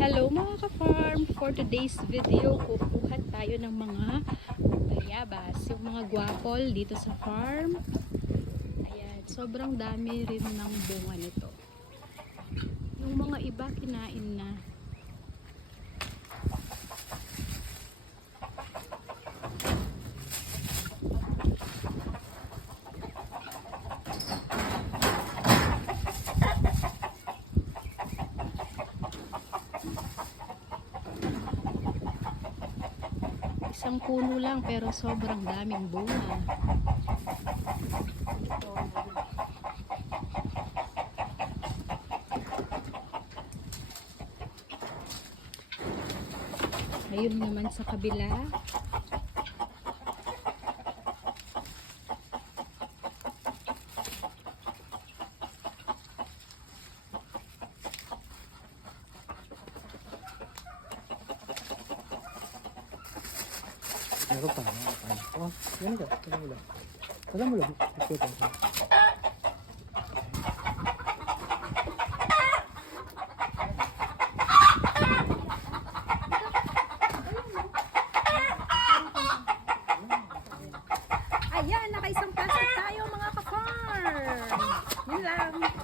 Hello mga ka-farm! For today's video, kukuha tayo ng mga bayabas, yung mga guapol dito sa farm. Ayan, sobrang dami rin ng bunga nito. Yung mga iba kinain na. Isang puno lang pero sobrang daming bunga. Ayun naman sa kabila. Meron pa. Oh, yan ka. Tala mo lang. Tala mo lang. Ito. Ayan, nakaisang plastic tayo mga ka-farm. Yun lang.